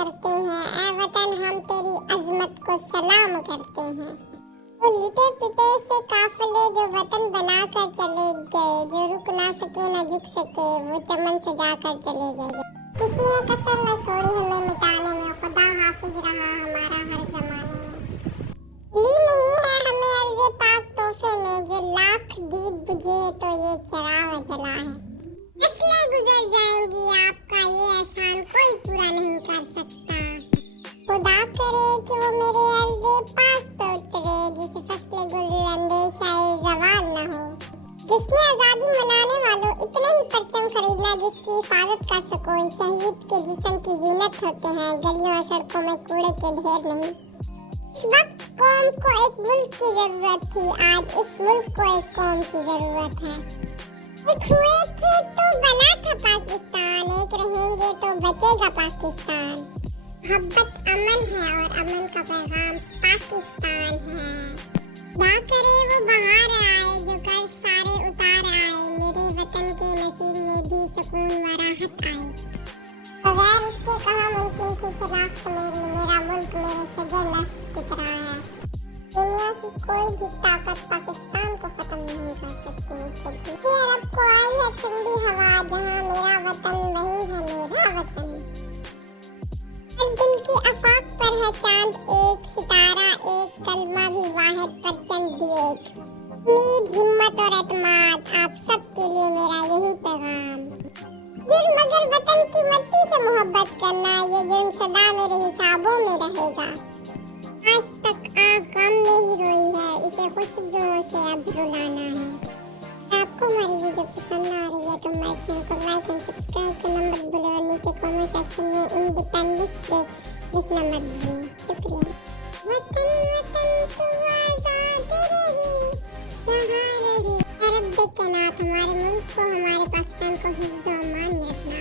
करते हैं, ऐ वतन हम तेरी अज़मत को सलाम करते हैं। वो लिटे पिटे से काफ़िले जो वतन बनाकर चले गए, जो रुक ना सके न झुक सके, वो चमन सजा कर चले गए। किसी ने कसर न छोड़ी हमें मिटाने में, खुदा हाफिज रहा हमारा हर ज़माने में। ली नहीं है हमें अर्ज़े पाक तोहफे में, जो लाख दीप बुझे तो ये चिराग जला है। नस्लें गुजर जाएंगी आपका ये एहसान कोई पूरा नहीं कर सकता। खुदा करे कि वो मेरे अर्ज़े पाक पे उतरे, जिसे फसले गुल अंदेशाए ज़वाल न हो। जिसने आज़ादी मनाने वालों इतने ही परचम खरीदना जिसकी हिफाजत कर सको। शहीद के जिस्म की ज़ीनत होते हैं, गलियों और सड़कों में कूड़े के ढेर नहीं। इस वक्त कौम को एक मुल्क की ज़रूरत थी, आज इस मुल्क को एक कौम की ज़रूरत है। एक हुए थे तो बना था पाकिस्तान, एक रहेंगे तो बचेगा पाकिस्तान। मोहब्बत अमन है और अमन का पैगाम पाकिस्तान है। दुआ करे वो बहार आए जो कर्ज सारे उतार आए, मेरे वतन के नसीब में भी सुकून व राहत आए। बगैर उसके कहाँ मुमकिन थी शनाख्त मेरी, मेरा मुल्क मेरे शजर नस्ल की तरह है। दुनिया की कोई भी ताकत पाकिस्तान को खत्म नहीं कर सकती मुझसे। जिसे अरब को आई है ठंडी हवा, जहाँ मेरा वतन वही है मेरा वतन। हर दिल की आफाक पर है चांद एक, सितारा एक, कलमा भी वाहिद परचम भी एक। उम्मीद हिम्मत और एतमाद आप सबके लिए मेरा यही पैगाम। जिस मगर वतन की मिट्टी से मोहब्बत करना, ये जुर्म सदा मेरे हिसाबों में रहेगा। आज तक आँख गम में ही रोई है, इसे खुशबुओं से अब रुलाना है। आपको हमारी वीडियो पसंद आ रही है तो हमारे चैनल को लाइक एंड सब्सक्राइब करना मत भूलें और नीचे कमेंट सेक्शन में इंडिपेंडेंस डे लिखना मत भूलें। शुक्रिया। वतन वतन तू आज़ाद रहे जहाँ रहे। रब के नाथ हमारे मुल्क को, हमारे पाकिस्तान को हिफ्ज़-ओ-अमान में रखना।